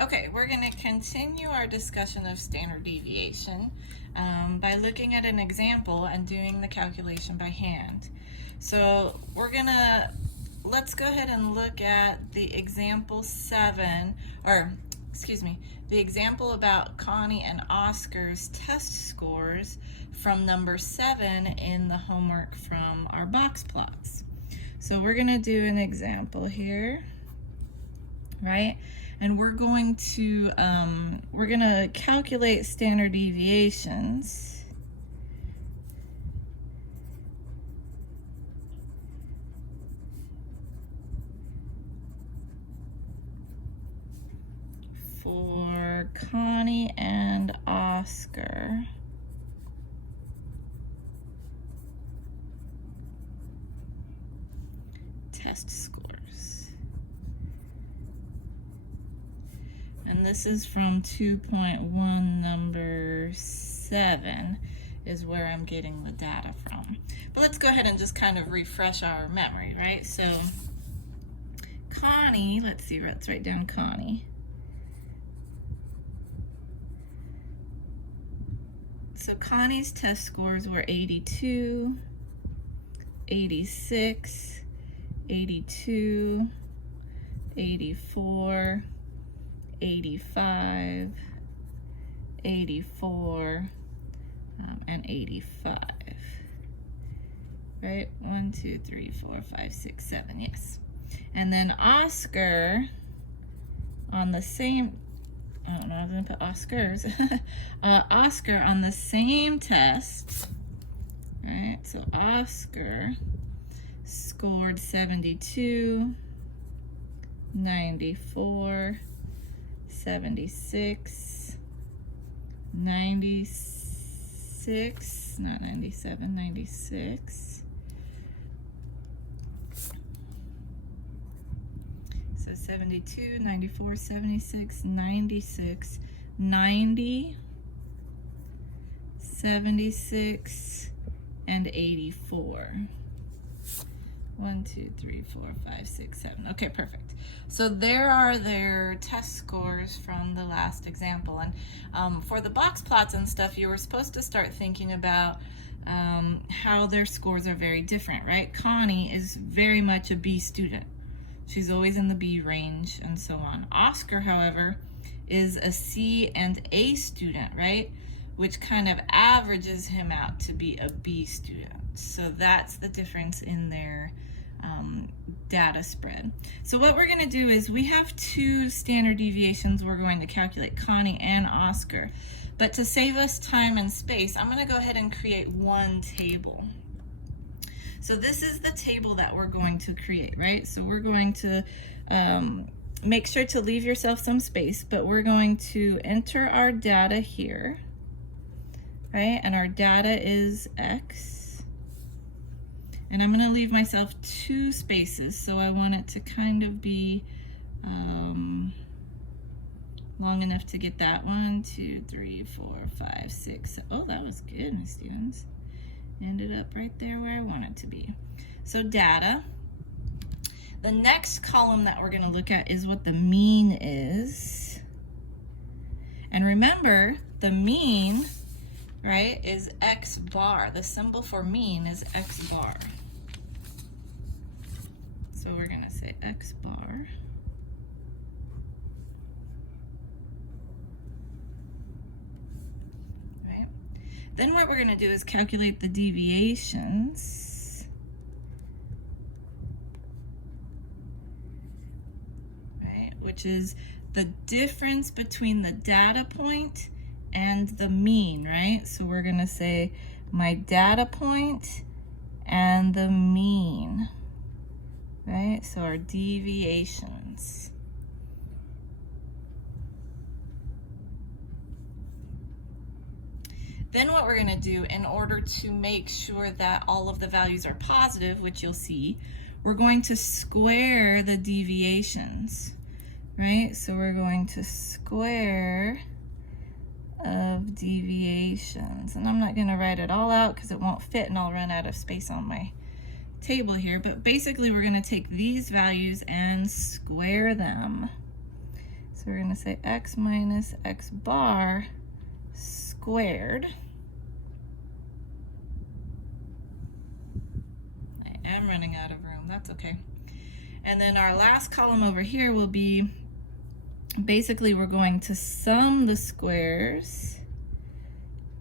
Okay, we're going to continue our discussion of standard deviation by looking at an example and doing the calculation by hand. So let's go ahead and look at the example 7, the example about Connie and Oscar's test scores from number 7 in the homework from our box plots. So we're going to do an example here, right? And we're going to calculate standard deviations for Connie and Oscar test scores. And this is from 2.1 number 7 is where I'm getting the data from. But let's go ahead and just kind of refresh our memory, right? So Connie, let's write down Connie. So Connie's test scores were 82, 86, 82, 84, 85, 84, and 85, right? 1, 2, 3, 4, 5, 6, 7, yes. And then Oscar on the same, I don't know, I was gonna put Oscars. Oscar on the same test, right? So Oscar scored 72, 94, 76, 96, not 97, 96. So 72, 94, 76, 96, 90, 76, and 84. 1, 2, 3, 4, 5, 6, 7. Okay, perfect. So there are their test scores from the last example. And for the box plots and stuff, you were supposed to start thinking about how their scores are very different, right? Connie is very much a B student. She's always in the B range and so on. Oscar, however, is a C and A student, right? Which kind of averages him out to be a B student. So that's the difference in their data spread. So what we're going to do is we have two standard deviations we're going to calculate, Connie and Oscar. But to save us time and space, I'm going to go ahead and create one table. So this is the table that we're going to create, right? So we're going to make sure to leave yourself some space, but we're going to enter our data here, right? And our data is X. And I'm going to leave myself 2 spaces, so I want it to kind of be long enough to get that 1, 2, 3, 4, 5, 6. Oh, that was good, Miss Stevens. Ended up right there where I want it to be. So data. The next column that we're going to look at is what the mean is. And remember, the mean, right, is X bar. The symbol for mean is X bar. So we're going to say X bar. Right? Then what we're going to do is calculate the deviations. Right? Which is the difference between the data point and the mean, right? So we're going to say my data point and the mean, right? So our deviations. Then what we're going to do, in order to make sure that all of the values are positive, which you'll see, we're going to square the deviations, right? So we're going to square of deviations, and I'm not going to write it all out because it won't fit and I'll run out of space on my table here, but basically we're going to take these values and square them. So we're going to say x minus x bar squared. I am running out of room, that's okay. And then our last column over here will be, basically we're going to sum the squares,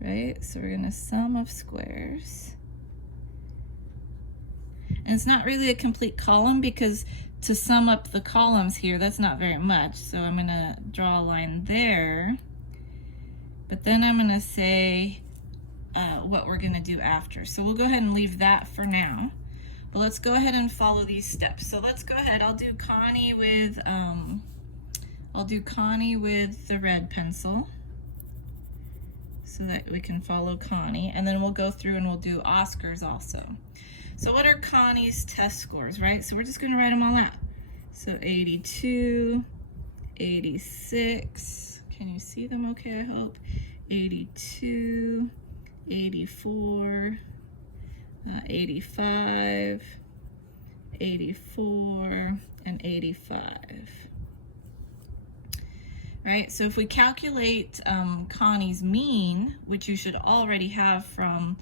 right? So we're going to sum of squares. And it's not really a complete column because to sum up the columns here, that's not very much. So I'm going to draw a line there. But then I'm going to say what we're going to do after. So we'll go ahead and leave that for now. But let's go ahead and follow these steps. So let's go ahead. I'll do Connie with the red pencil so that we can follow Connie. And then we'll go through and we'll do Oscar's also. So what are Connie's test scores, right? So we're just going to write them all out. So 82, 86. Can you see them okay, I hope? 82, 84, 85, 84, and 85. Right, so if we calculate Connie's mean, which you should already have from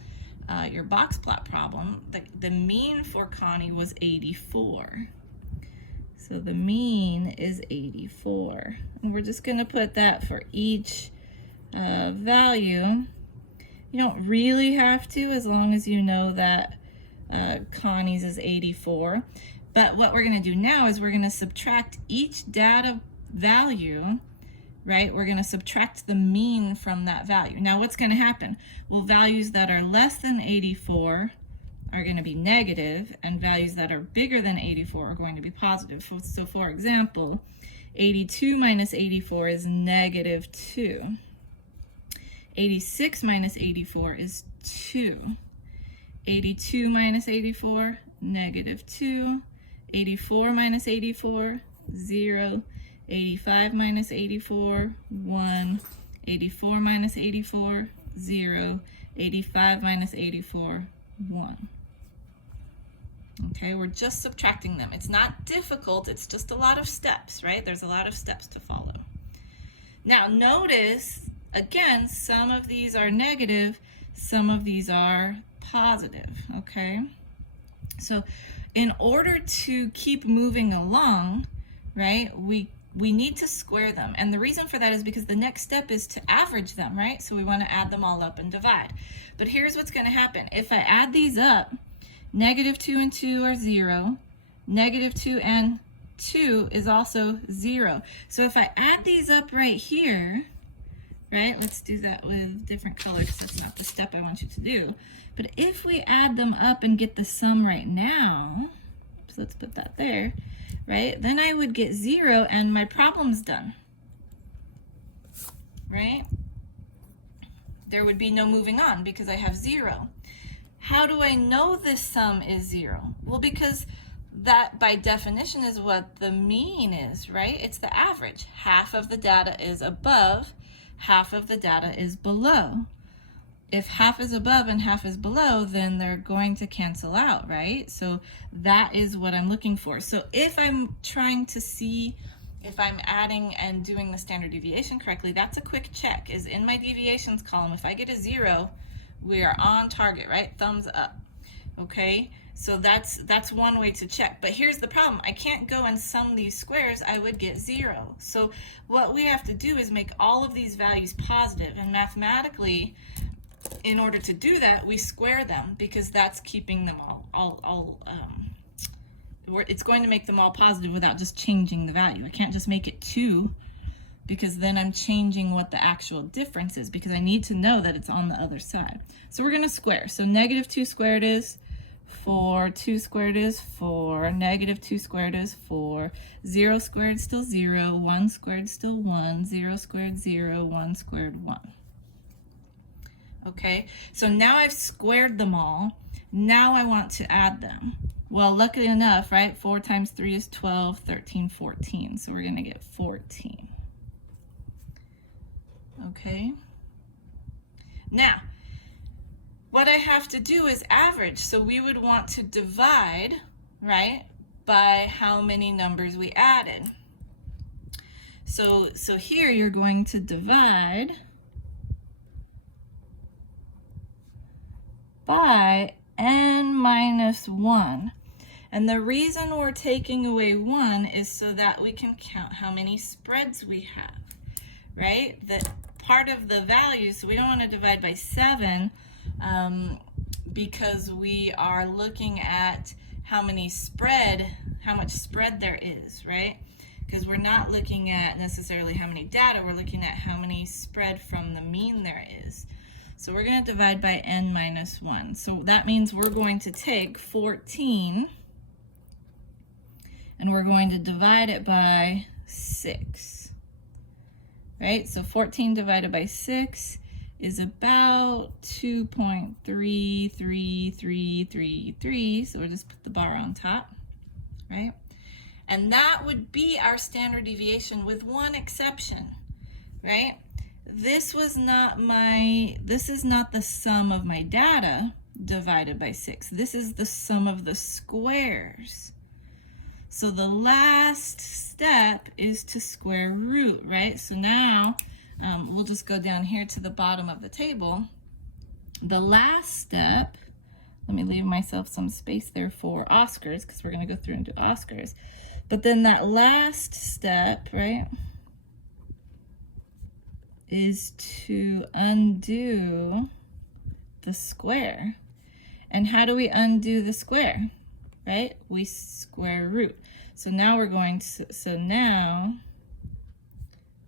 your box plot problem, the mean for Connie was 84. So the mean is 84. And we're just going to put that for each value. You don't really have to, as long as you know that Connie's is 84. But what we're going to do now is we're going to subtract each data value, right? We're going to subtract the mean from that value. Now what's going to happen? Well, values that are less than 84 are going to be negative, and values that are bigger than 84 are going to be positive. So for example, 82 minus 84 is negative 2. 86 minus 84 is 2. 82 minus 84, negative 2. 84 minus 84, 0. 85 minus 84, 1. 84 minus 84, 0. 85 minus 84, 1. Okay, we're just subtracting them. It's not difficult, it's just a lot of steps, right? There's a lot of steps to follow. Now notice, again, some of these are negative, some of these are positive, okay? So in order to keep moving along, right, we need to square them. And the reason for that is because the next step is to average them, right? So we want to add them all up and divide. But here's what's going to happen. If I add these up, negative 2 and 2 are 0. Negative 2 and 2 is also 0. So if I add these up right here, right, let's do that with different color because that's not the step I want you to do. But if we add them up and get the sum right now, so let's put that there, right, then I would get 0 and my problem's done, right? There would be no moving on because I have 0. How do I know this sum is 0? Well, because that by definition is what the mean is, right? It's the average. Half of the data is above, half of the data is below. If half is above and half is below, then they're going to cancel out, right? So that is what I'm looking for. So if I'm trying to see if I'm adding and doing the standard deviation correctly, that's a quick check, is in my deviations column, if I get a 0, we are on target, right? Thumbs up, okay? So that's one way to check. But here's the problem. I can't go and sum these squares. I would get 0. So what we have to do is make all of these values positive. And mathematically, in order to do that, we square them because that's keeping them it's going to make them all positive without just changing the value. I can't just make it 2 because then I'm changing what the actual difference is because I need to know that it's on the other side. So we're going to square. So negative 2 squared is 4, 2 squared is 4, negative 2 squared is 4, 0 squared still 0, 1 squared still 1, 0 squared 0, 1 squared 1. Okay, so now I've squared them all. Now I want to add them. Well, luckily enough, right, 4 times 3 is 12, 13, 14. So we're going to get 14. Okay. Now, what I have to do is average. So we would want to divide, right, by how many numbers we added. So here you're going to divide by n minus 1. And the reason we're taking away 1 is so that we can count how many spreads we have, right? That part of the value, so we don't want to divide by 7 because we are looking at how much spread there is, right? Because we're not looking at necessarily how many data, we're looking at how many spread from the mean there is. So we're going to divide by n minus 1. So that means we're going to take 14 and we're going to divide it by 6. Right? So 14 divided by 6 is about 2.33333. So we'll just put the bar on top, right? And that would be our standard deviation with one exception, right? This is not the sum of my data divided by 6. This is the sum of the squares. So the last step is to square root, right? So now we'll just go down here to the bottom of the table. The last step, let me leave myself some space there for Oscars because we're going to go through and do Oscars. But then that last step, right, is to undo the square. And how do we undo the square? Right? We square root. So now we're going to,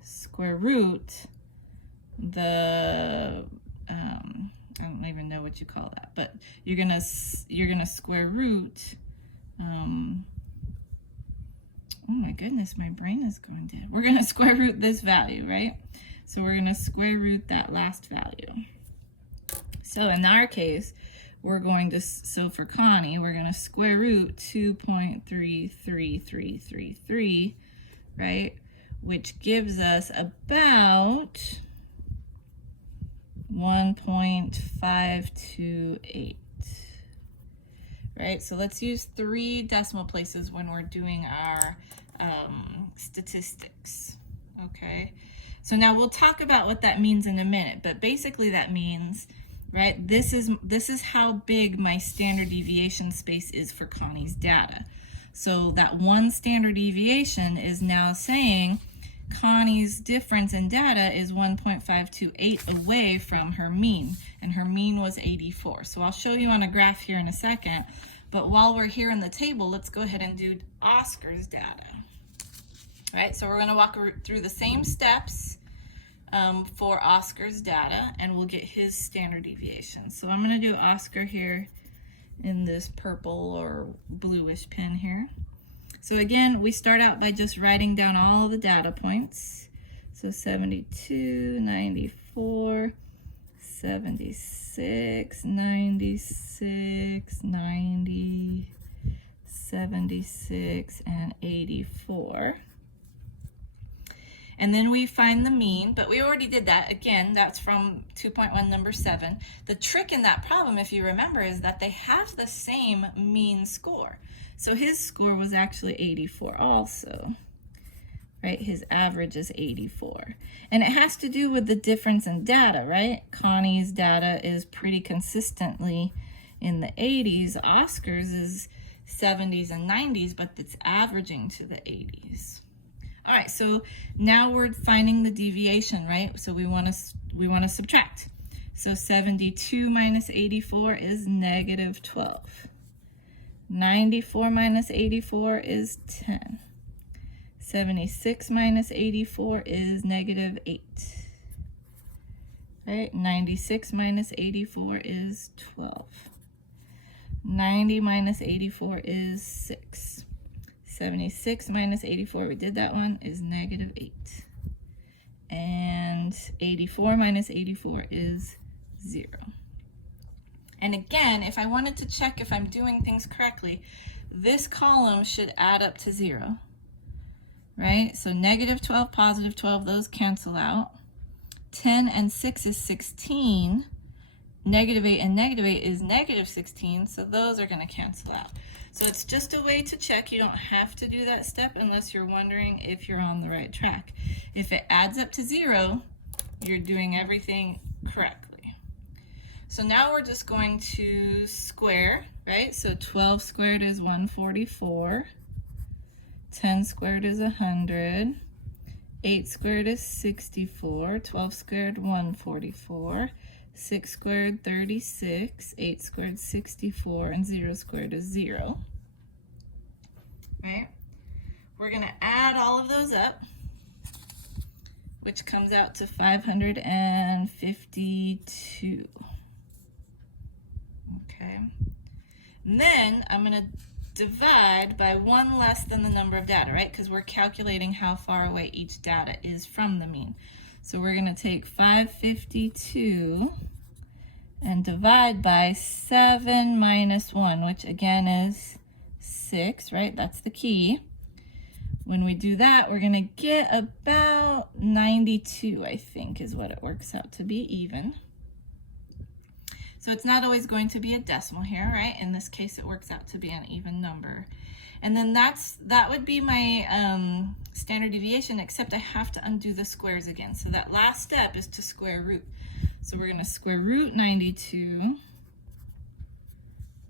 square root the, I don't even know what you call that, but you're gonna square root, oh my goodness, my brain is going dead. We're gonna square root this value, right? So we're gonna square root that last value. So in our case, we're going to, so for Connie, we're going to square root 2.33333, right? Which gives us about 1.528, right? So let's use 3 decimal places when we're doing our statistics, okay? So now we'll talk about what that means in a minute, but basically that means, right, this is how big my standard deviation space is for Connie's data. So that one standard deviation is now saying Connie's difference in data is 1.528 away from her mean, and her mean was 84. So I'll show you on a graph here in a second, but while we're here in the table, let's go ahead and do Oscar's data. All right, so we're going to walk through the same steps for Oscar's data, and we'll get his standard deviation. So I'm going to do Oscar here in this purple or bluish pen here. So again, we start out by just writing down all the data points. So 72, 94, 76, 96, 90, 76, and 84. And then we find the mean, but we already did that. Again, that's from 2.1 number 7. The trick in that problem, if you remember, is that they have the same mean score. So his score was actually 84 also, right? His average is 84. And it has to do with the difference in data, right? Connie's data is pretty consistently in the 80s. Oscar's is 70s and 90s, but it's averaging to the 80s. All right, so now we're finding the deviation, right? So we want to subtract. So 72 minus 84 is negative 12. 94 minus 84 is 10. 76 minus 84 is negative 8. Right? 96 minus 84 is 12. 90 minus 84 is 6. 76 minus 84, we did that one, is negative 8. And 84 minus 84 is 0. And again, if I wanted to check if I'm doing things correctly, this column should add up to 0. Right? So negative 12, positive 12, those cancel out. 10 and 6 is 16. -8 and -8 is -16, so those are going to cancel out. So it's just a way to check. You don't have to do that step unless you're wondering if you're on the right track. If it adds up to 0, you're doing everything correctly. So now we're just going to square, right? So 12 squared is 144. 10 squared is 100. 8 squared is 64. 12 squared, 144. 6 squared, 36. 8 squared, 64. And 0 squared is 0. Right? We're going to add all of those up, which comes out to 552. Okay. And then I'm going to divide by 1 less than the number of data, right? Because we're calculating how far away each data is from the mean. So we're going to take 552 and divide by 7 minus 1, which again is 6, right? That's the key. When we do that, we're going to get about 92, I think, is what it works out to be even. So it's not always going to be a decimal here, right? In this case, it works out to be an even number. And then that would be my standard deviation, except I have to undo the squares again. So that last step is to square root. So we're going to square root 92,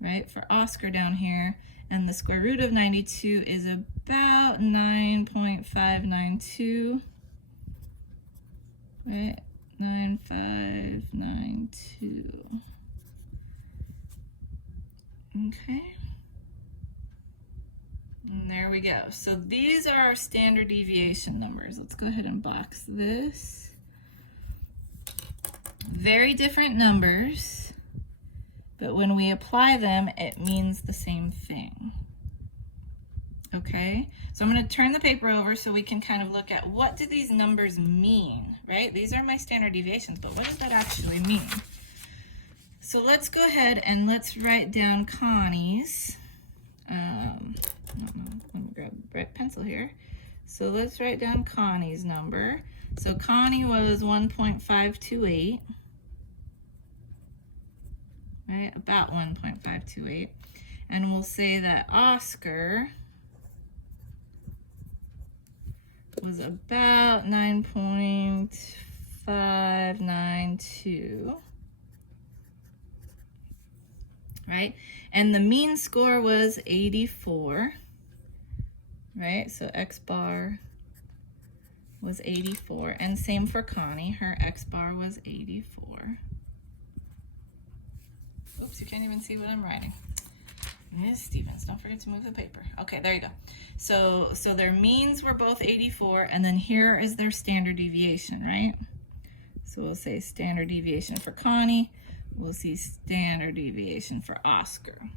right, for Oscar down here. And the square root of 92 is about 9.592, right? 9592. Okay. And there we go. So these are our standard deviation numbers. Let's go ahead and box this. Very different numbers, but when we apply them, it means the same thing. Okay, so I'm going to turn the paper over so we can kind of look at what do these numbers mean, right? These are my standard deviations, but what does that actually mean? So let's go ahead and let's write down Connie's. Let me grab a bright pencil here. So let's write down Connie's number. So Connie was 1.528. Right, about 1.528. And we'll say that Oscar was about 9.592. Right? And the mean score was 84. Right? So X bar was 84. And same for Connie. Her X bar was 84. Oops, you can't even see what I'm writing. Ms. Stevens, don't forget to move the paper. Okay, there you go. So their means were both 84, and then here is their standard deviation, right? So we'll say standard deviation for Connie. We'll see standard deviation for Oscar.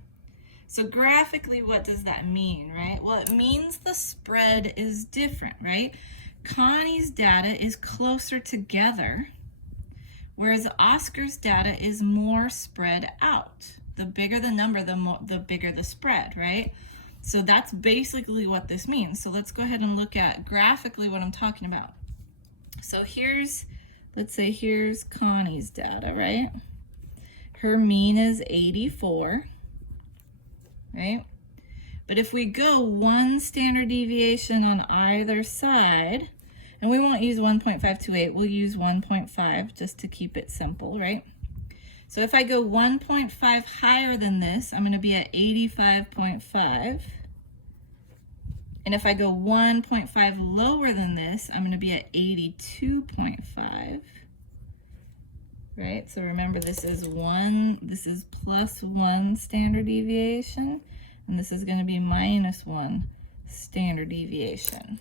So graphically, what does that mean, right? Well, it means the spread is different, right? Connie's data is closer together, whereas Oscar's data is more spread out. The bigger the number, the bigger the spread, right? So that's basically what this means. So let's go ahead and look at graphically what I'm talking about. So let's say here's Connie's data, right? Her mean is 84, right? But if we go 1 standard deviation on either side, and we won't use 1.528, we'll use 1.5 just to keep it simple, right? So if I go 1.5 higher than this, I'm going to be at 85.5. And if I go 1.5 lower than this, I'm going to be at 82.5. Right? So remember, this is plus 1 standard deviation, and this is going to be minus 1 standard deviation.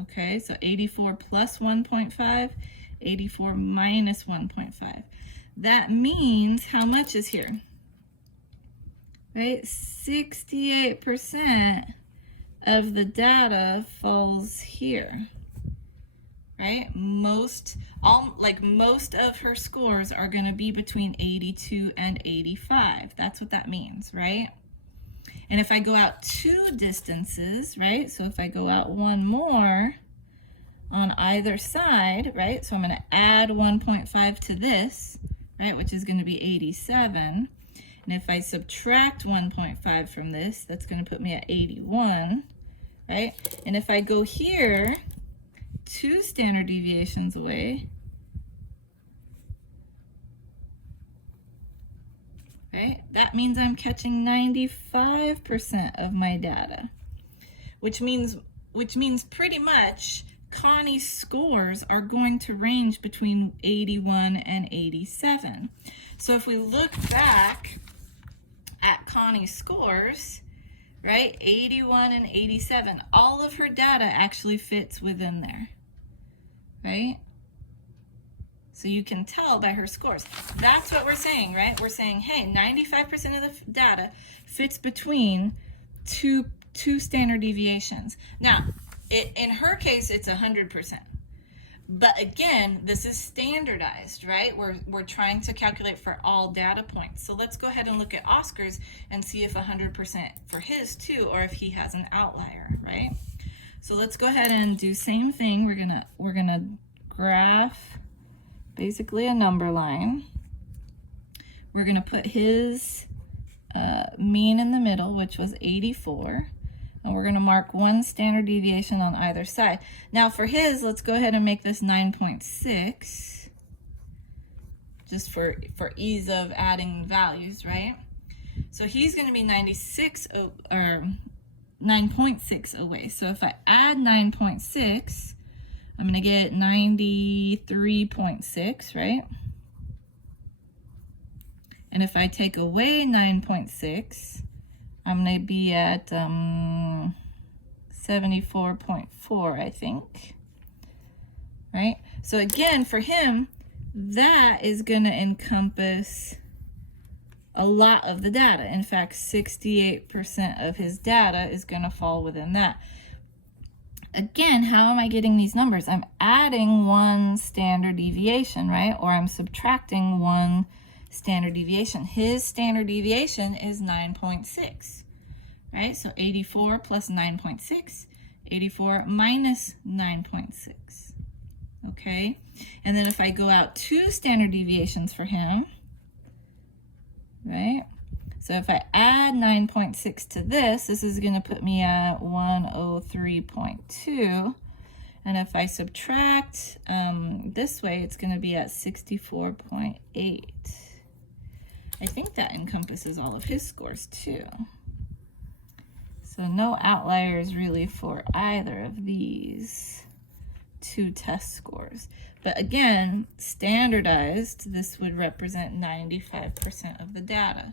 Okay, so 84 plus 1.5, 84 minus 1.5. That means how much is here? Right? 68% of the data falls here. Right? Most of her scores are going to be between 82 and 85. That's what that means, right? And if I go out 2 distances, right? So if I go out 1 more on either side, right? So I'm going to add 1.5 to this, right, which is going to be 87. And if I subtract 1.5 from this, that's going to put me at 81, right? And if I go here, 2 standard deviations away, right, that means I'm catching 95% of my data, which means pretty much Connie's scores are going to range between 81 and 87. So if we look back at Connie's scores, right, 81 and 87, all of her data actually fits within there, right? So you can tell by her scores. That's what we're saying, right? We're saying, hey, 95% of the data fits between two standard deviations. Now, in her case, it's 100%. But again, this is standardized, right? We're trying to calculate for all data points. So let's go ahead and look at Oscar's and see if 100% for his too, or if he has an outlier, right? So let's go ahead and do same thing. We're gonna graph basically a number line. We're gonna put his mean in the middle, which was 84. And we're going to mark 1 standard deviation on either side. Now for his, let's go ahead and make this 9.6, just for ease of adding values, right? So he's going to be 9.6 away. So if I add 9.6, I'm going to get 93.6, right? And if I take away 9.6, I'm going to be at 74.4, I think, right? So again, for him, that is going to encompass a lot of the data. In fact, 68% of his data is going to fall within that. Again, how am I getting these numbers? I'm adding 1 standard deviation, right? Or I'm subtracting 1 standard deviation. His standard deviation is 9.6, right? So 84 plus 9.6, 84 minus 9.6, okay? And then if I go out 2 standard deviations for him, right? So if I add 9.6 to this is going to put me at 103.2. And if I subtract this way, it's going to be at 64.8. I think that encompasses all of his scores too. So no outliers really for either of these 2 test scores. But again, standardized, this would represent 95% of the data.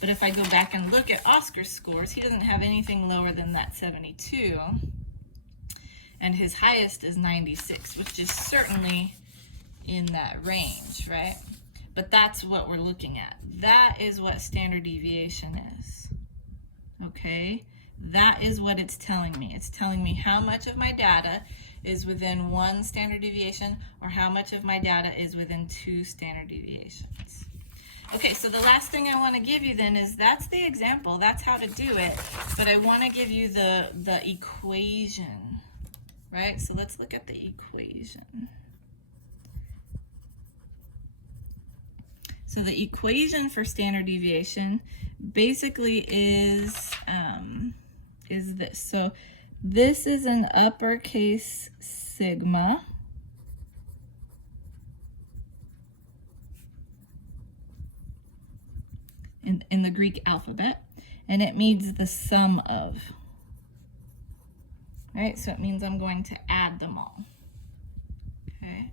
But if I go back and look at Oscar's scores, he doesn't have anything lower than that 72. And his highest is 96, which is certainly in that range, right? But that's what we're looking at. That is what standard deviation is, okay? That is what it's telling me. It's telling me how much of my data is within 1 standard deviation or how much of my data is within 2 standard deviations. Okay, so the last thing I want to give you then is that's the example. That's how to do it. But I want to give you the equation, right? So let's look at the equation. So the equation for standard deviation basically is this. So this is an uppercase sigma. In the Greek alphabet, and it means the sum of, right? So it means I'm going to add them all, okay?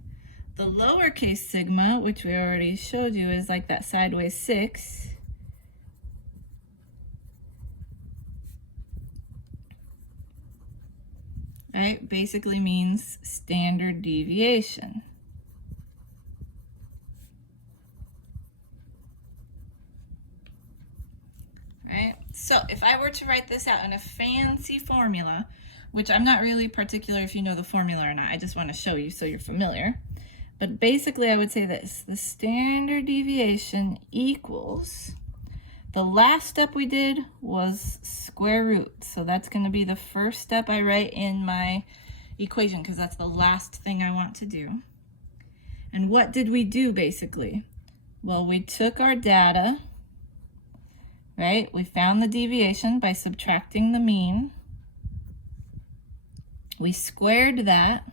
The lowercase sigma, which we already showed you, is like that sideways 6. Right? Basically means standard deviation. Right? So if I were to write this out in a fancy formula, which I'm not really particular if you know the formula or not, I just want to show you so you're familiar. But basically I would say this: the standard deviation equals, the last step we did was square root. So that's going to be the first step I write in my equation because that's the last thing I want to do. And what did we do basically? Well, we took our data, right? We found the deviation by subtracting the mean. We squared that.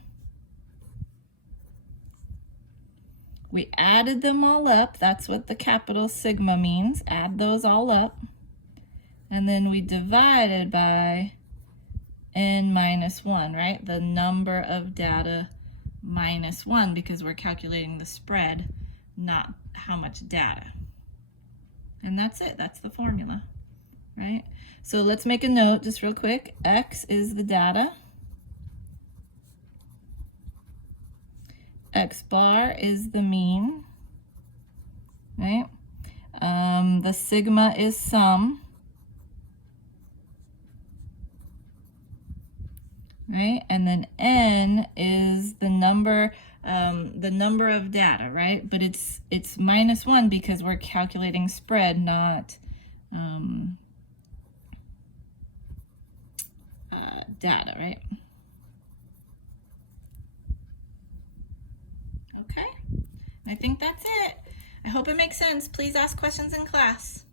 We added them all up. That's what the capital sigma means. Add those all up. And then we divided by n minus 1, right? The number of data minus 1, because we're calculating the spread, not how much data. And that's it. That's the formula, right? So let's make a note just real quick. X is the data. X bar is the mean, right? The sigma is sum, right? And then n is the number of data, right? But it's minus 1 because we're calculating spread, not data, right? Okay, I think that's it. I hope it makes sense. Please ask questions in class.